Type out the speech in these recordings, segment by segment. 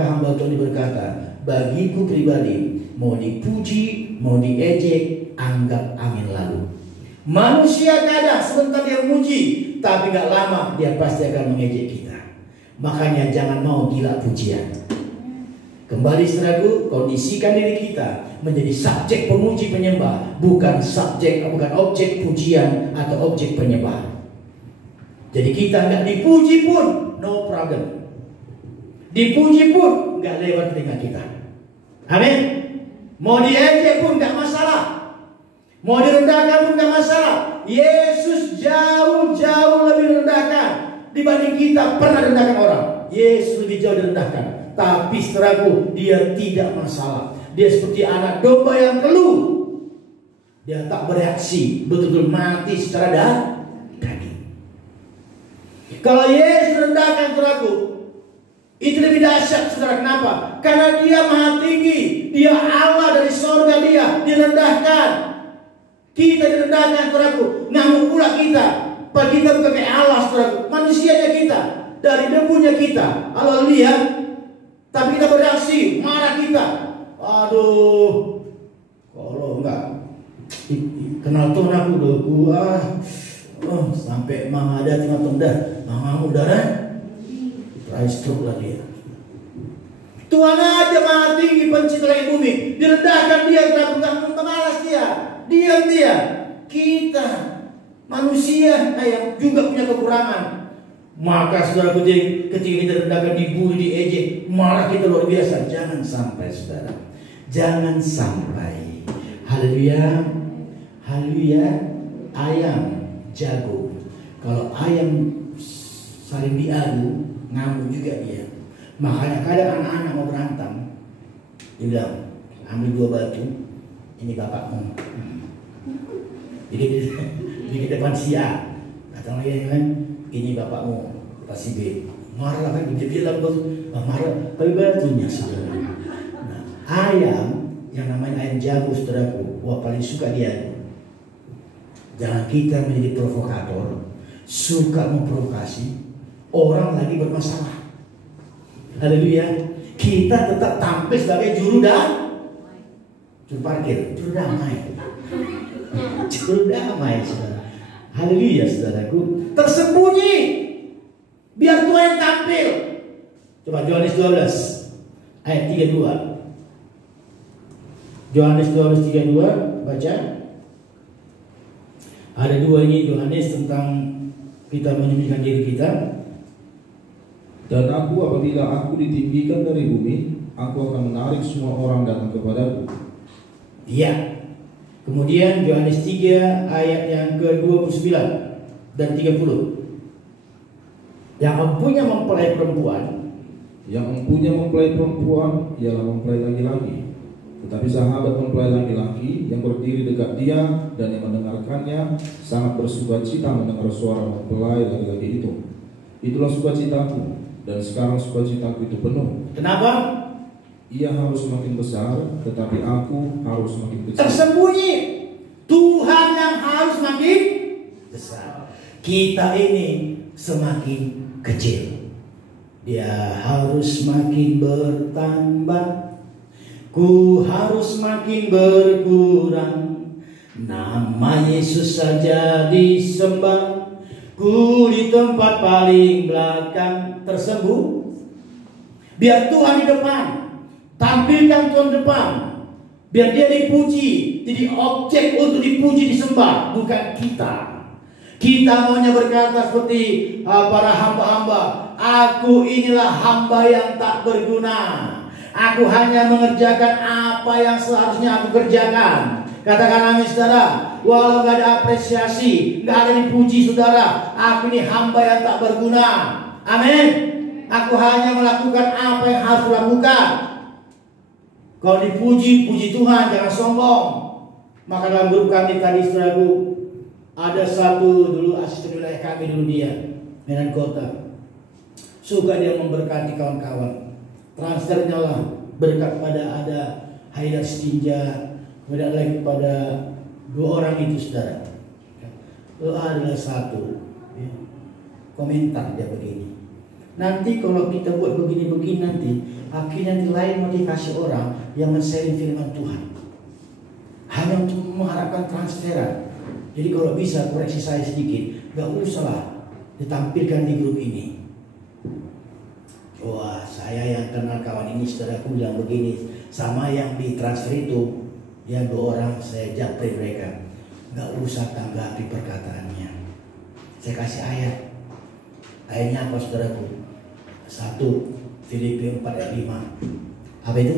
Hamba Tuhan berkata, bagiku pribadi, mau dipuji, mau diejek, anggap angin lalu. Manusia kadang sebentar dia memuji, tapi gak lama dia pasti akan mengejek kita. Makanya jangan mau gila pujian. Kembali saudaraku, kondisikan diri kita menjadi subjek pemuji penyembah, bukan objek pujian atau objek penyembah. Jadi kita nggak dipuji pun no problem, dipuji pun nggak lewat telinga kita. Amin. Mau diejek pun nggak masalah, mau direndahkan pun nggak masalah. Yesus jauh lebih direndahkan dibanding kita pernah rendahkan orang. Yesus lebih jauh direndahkan, tapi saudaraku, dia tidak masalah. Dia seperti anak domba yang keluh. Dia tak bereaksi, betul-betul mati secara daging. Kalau Yesus rendahkan saudaraku, itu lebih dahsyat saudara. Kenapa? Karena dia maha tinggi, dia Allah dari surga, dia direndahkan. Kita direndahkan saudaraku, ngamuk pula kita. Bagi kita bukan kayak Allah saudaraku, manusianya kita, dari debunya kita. Haleluya. Tapi kita bereaksi, marah kita. Aduh, kalau enggak kenal Tuhan aku udah gua sampai mama ada tengah dah, mamamu darah try stroke lah dia. Tuhan aja maha tinggi, pencipta langit bumi, direndahkan dia, tidak malas dia, diam dia. Kita manusia yang juga punya kekurangan. Maka saudara, ketika kita rendahkan, dibully, diejek, marah kita luar biasa. Jangan sampai saudara, jangan sampai. Haleluya, haleluya. Ayam jago, kalau ayam saling diadu, ngamuk juga dia. Makanya kadang anak-anak mau berantem, dia bilang, ambil 2 batu, ini bapakmu. Jadi di depan si A, kata lagi kan, ini bapakmu, pasti B. Marah kan, dia bilang marah, tapi batunya saudara. Nah, ayam yang namanya ayam jago saudaraku, wah paling suka dia. Jangan kita menjadi provokator, suka memprovokasi orang lagi bermasalah. Haleluya. Kita tetap tampil sebagai juru parkir, juru damai. Juru damai saudara. Haleluya saudaraku. Tersembunyi, biar Tuhan yang tampil. Coba Yohanes 12 ayat 32. Yohanes 12:32 baca. Ada 2 ini Yohanes tentang kita menyembunyikan diri kita. Dan apabila aku ditinggikan dari bumi, aku akan menarik semua orang datang kepadaku. Iya. Kemudian Yohanes 3 ayat yang ke-29 dan 30. Yang empunya mempelai perempuan, ialah mempelai laki-laki. Tetapi sahabat mempelai laki-laki yang berdiri dekat dia dan yang mendengarkannya sangat bersukacita mendengar suara mempelai laki-laki itu. Itulah sukacitaku, dan sekarang sukacitaku itu penuh. Kenapa? Ia harus semakin besar, tetapi aku harus semakin kecil. Tersembunyi, Tuhan yang harus semakin besar, kita ini semakin kecil. Dia harus semakin bertambah, ku harus makin berkurang. Nama Yesus saja disembah, ku di tempat paling belakang tersembunyi. Biar Tuhan di depan, tampilkan Tuhan depan, biar dia dipuji, jadi objek untuk dipuji, disembah, bukan kita. Kita maunya berkata seperti para hamba-hamba, aku inilah hamba yang tak berguna. Aku hanya mengerjakan apa yang seharusnya aku kerjakan. Katakan amin saudara. Walau gak ada apresiasi, gak ada dipuji saudara, aku ini hamba yang tak berguna. Amin. Aku hanya melakukan apa yang harus dilakukan. Kalau dipuji, puji Tuhan, jangan sombong. Maka dalam grup kami tadi saudaraku, ada satu dulu asisten wilayah kami dulu, dia Medan Kota. Suka dia memberkati kawan-kawan. Transfernya lah berkat pada ada Haidar Setinja, kemudian lagi pada 2 orang itu saudara. Lalu adalah satu komentar dia begini, Nanti kalau kita buat begini-begini nanti akhirnya lain motivasi orang yang men-sharing firman Tuhan hanya untuk mengharapkan transferan. Jadi kalau bisa koreksi saya sedikit, gak usahlah ditampilkan di grup ini. Wah, saya yang kenal kawan ini, saudaraku bilang begini, sama yang ditransfer itu, ya 2 orang saya japri mereka. Gak usah tanggapi perkataannya. Saya kasih ayat. Ayatnya apa saudaraku? 1 Filipi 4 ayat 5. Apa itu?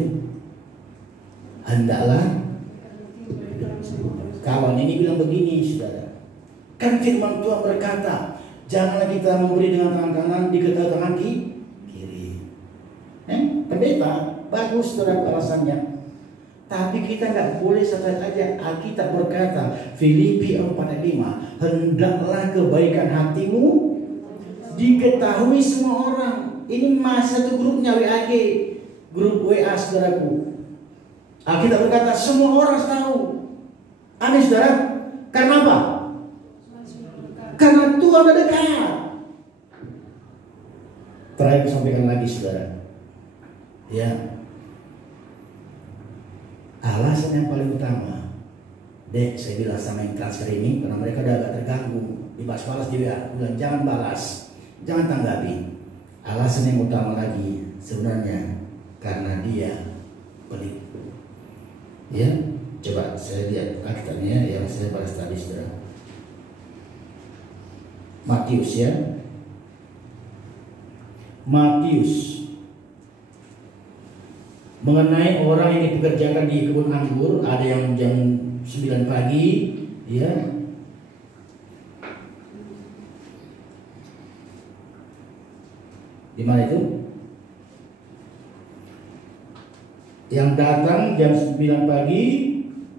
Hendaklah. Kawan ini bilang begini, saudara. Kan firman Tuhan berkata, janganlah kita memberi dengan tangan kanan, diketahui tangan kiri. Pendeta, bagus saudara alasannya. Tapi kita nggak boleh saja Alkitab berkata, Filipi 4 ayat 5, hendaklah kebaikan hatimu diketahui semua orang. Ini masih satu grupnya WAG, grup WA saudaraku. Alkitab berkata semua orang tahu. Amin saudara. Karena apa? Karena Tuhan ada dekat. Terakhir sampaikan lagi saudara. Ya. Alasan yang paling utama, saya bilang sama yang transfer ini, karena mereka udah agak terganggu, dibalas di WA, bilang jangan balas, jangan tanggapi. Alasan yang utama lagi sebenarnya karena dia pelit. Ya, coba saya lihat aktornya yang saya balas tadi saudara. Matius ya, Matius. Mengenai orang yang dipekerjakan di kebun anggur, ada yang jam 9 pagi, ya. Di mana itu? Yang datang jam 9 pagi,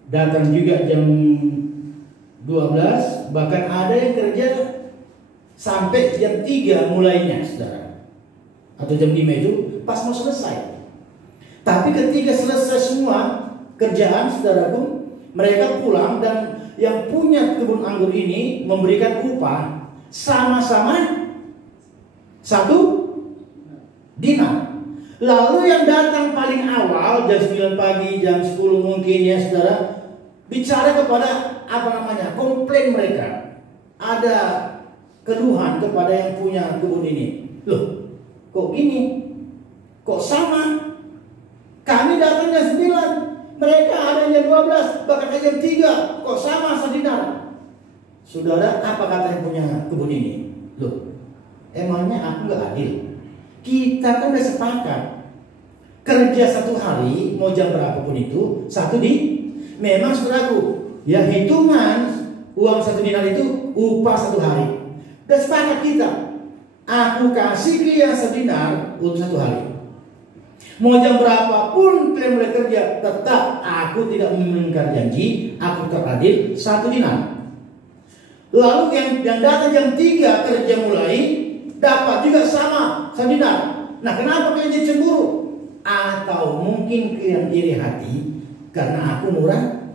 datang juga jam 12, bahkan ada yang kerja sampai jam 3 mulainya, saudara. Atau jam 5 itu pas mau selesai. Tapi ketika selesai semua kerjaan saudaraku, mereka pulang dan yang punya kebun anggur ini memberikan upah sama-sama 1 dinar. Lalu yang datang paling awal jam 9 pagi, jam 10 mungkin ya saudara, bicara kepada komplain mereka. Ada keluhan kepada yang punya kebun ini. Loh, kok gini? Kok sama? Kami datangnya 9, mereka adanya 12, bahkan jam 3, kok sama 1 dinar? Saudara, apa kata yang punya kebun ini? Loh, emangnya aku gak adil? Kita kan udah sepakat kerja 1 hari, mau jam berapapun itu, 1 memang saudaraku, ya hitungan uang 1 dinar itu upah 1 hari. Udah sepakat kita, aku kasih dia 1 dinar untuk 1 hari. Mau jam berapapun kalian mulai kerja, tetap aku tidak mengingkar janji, aku tetap adil 1 dinar. Lalu yang datang jam 3 kerja mulai, dapat juga sama 1 dinar. Nah, kenapa kalian jadi cemburu? Atau mungkin kalian iri hati karena aku murah?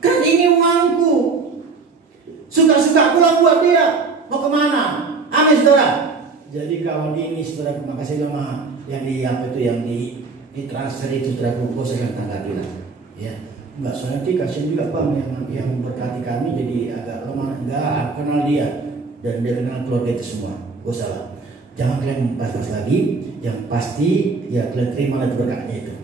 Kan ini uangku, suka-suka pulang buat dia. Mau kemana? Amin saudara. Jadi kawan ini saudara, makasih lama yang ditransfer itu saudara, saya akan tanggapi lah. Ya, enggak soalnya nanti kasihan juga Bang yang berkati kami jadi agak lemah. Enggak, aku kenal dia dan dia kenal keluarga itu semua. Gak salah. Jangan kalian bahas lagi. Yang pasti ya kalian terima itu berkatnya itu.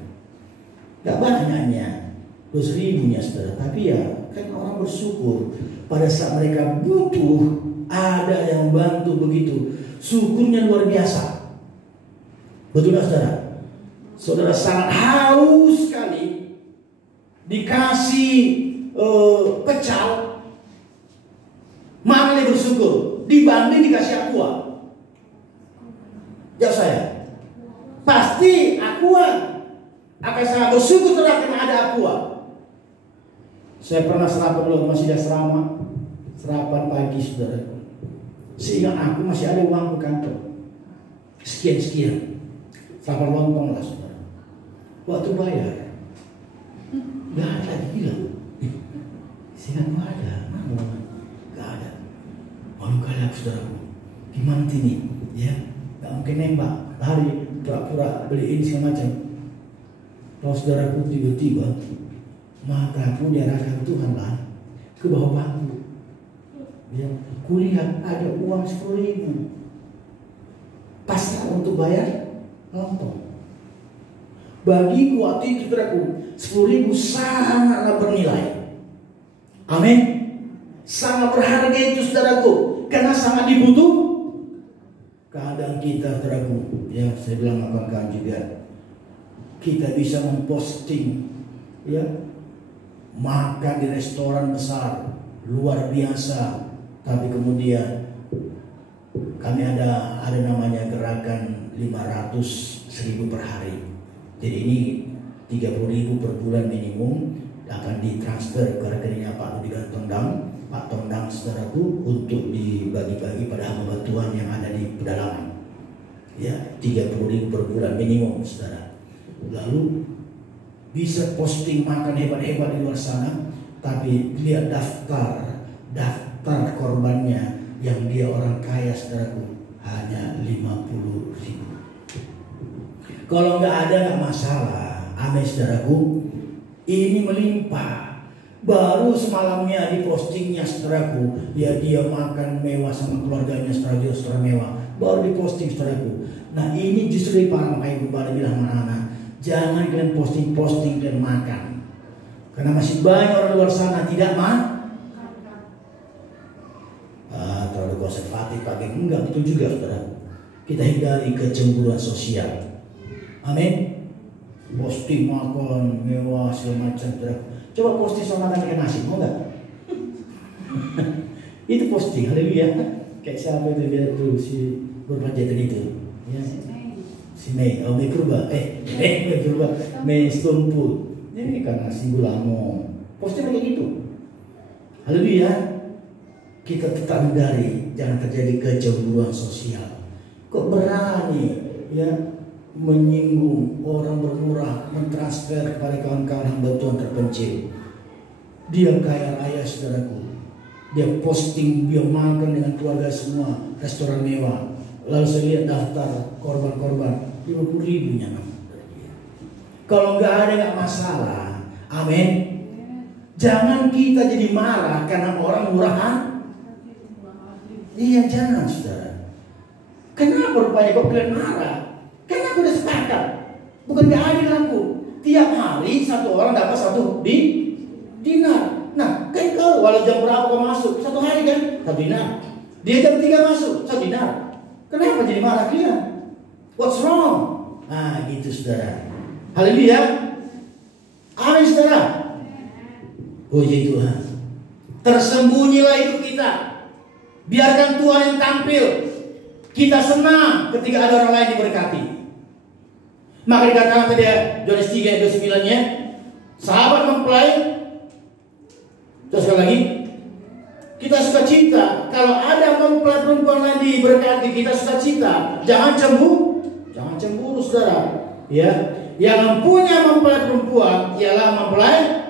Gak banyaknya, 2.000-nya saudara. Tapi ya kan orang bersyukur pada saat mereka butuh ada yang bantu begitu. Syukurnya luar biasa. Betul gak saudara? Saudara sangat haus sekali dikasih pecal, malah bersyukur dibanding dikasih aqua. Jawab saya, pasti aqua akan sangat bersyukur saudara karena ada aqua. Saya pernah sarapan dulu masih ada sarapan pagi saudara. Sehingga aku masih ada uang ke kantor sekian. Sarapan lontong lah saudara. Waktu bayar gak ada, dibilang sehingga gak ada, mana gak ada. Malu kali aku saudaraku. Gimana ini? Ya, nggak mungkin nembak, lari pura-pura beli ini segala macam. Kalau saudaraku tiba-tiba, maka aku diarahkan Tuhan lah ke bawah batu. Ya, kulihat ada uang 10.000, pasrah untuk bayar lontong. Bagiku waktu itu saudaraku, 10.000 sangatlah bernilai. Amin. Sangat berharga itu saudaraku, karena sangat dibutuh. Kadang kita saudaraku, ya saya bilang apakah juga kita bisa memposting, ya, makan di restoran besar luar biasa, tapi kemudian kami ada namanya gerakan 500.000 per hari. Jadi ini 30.000 per bulan minimum akan ditransfer ke rekeningnya Pak Rudi Tondang, Pak Tondang saudaraku, untuk dibagi-bagi pada hamba Tuhan yang ada di pedalaman. Ya, 30.000 per bulan minimum saudara. Lalu bisa posting makan hebat-hebat di luar sana, tapi lihat daftar korbannya yang dia orang kaya saudaraku hanya 50.000. Kalau nggak ada nggak masalah, amin saudaraku. Ini melimpah. Baru semalamnya di postingnya saudaraku, ya dia makan mewah sama keluarganya saudara mewah. Baru di posting saudaraku. Nah ini justru para makanya gembala bilang anak-anak, jangan kalian posting kalian makan, karena masih banyak orang luar sana tidak terlalu konservatif pakai enggak, betul juga saudara. Kita hindari kecemburuan sosial. Amin. Posting makan mewah segala macam saudara. Coba posting sama makan ikan nasi, mau nggak? Itu posting, haleluya. Kayak siapa itu dia tuh si berpanjatan itu, ya. Si Mei, Mei Purba, Mei Purba, Mei Sekumpul. Ini karena Singgulamo. Posting kayak gitu. Haleluya. Kita tetap hindari, jangan terjadi kecemburuan sosial. Kok berani, ya, menyinggung orang bermurah, mentransfer kepada kawan-kawan hamba Tuhan terpencil. Dia kaya raya saudaraku. Dia posting, dia makan dengan keluarga semua, restoran mewah. Lalu saya lihat daftar korban-korban 50.000 nya. Kalau nggak ada nggak masalah, amin. Jangan kita jadi marah karena orang murahan. Iya, jangan saudara. Kenapa rupanya kok kalian marah? Karena aku udah sepakat, bukan gak adil aku. Tiap hari satu orang dapat 1 dinar. Nah, kan kalau walau jam berapa kau masuk, 1 hari kan 1 dinar. Dia jam 3 masuk 1 dinar. Kenapa jadi marah dia? What's wrong? Nah, gitu saudara. Haleluya. Amin saudara. Puji Tuhan. Tersembunyilah hidup kita. Biarkan Tuhan yang tampil. Kita senang ketika ada orang lain diberkati. Maka dikatakan tadi Yohanes 3 ayat 29-nya, sahabat mempelai. Terus sekali lagi, kita suka cita kalau ada mempelai perempuan lain diberkati, kita suka cita. Jangan cemburu saudara. Ya, yang mempunyai mempelai perempuan ialah mempelai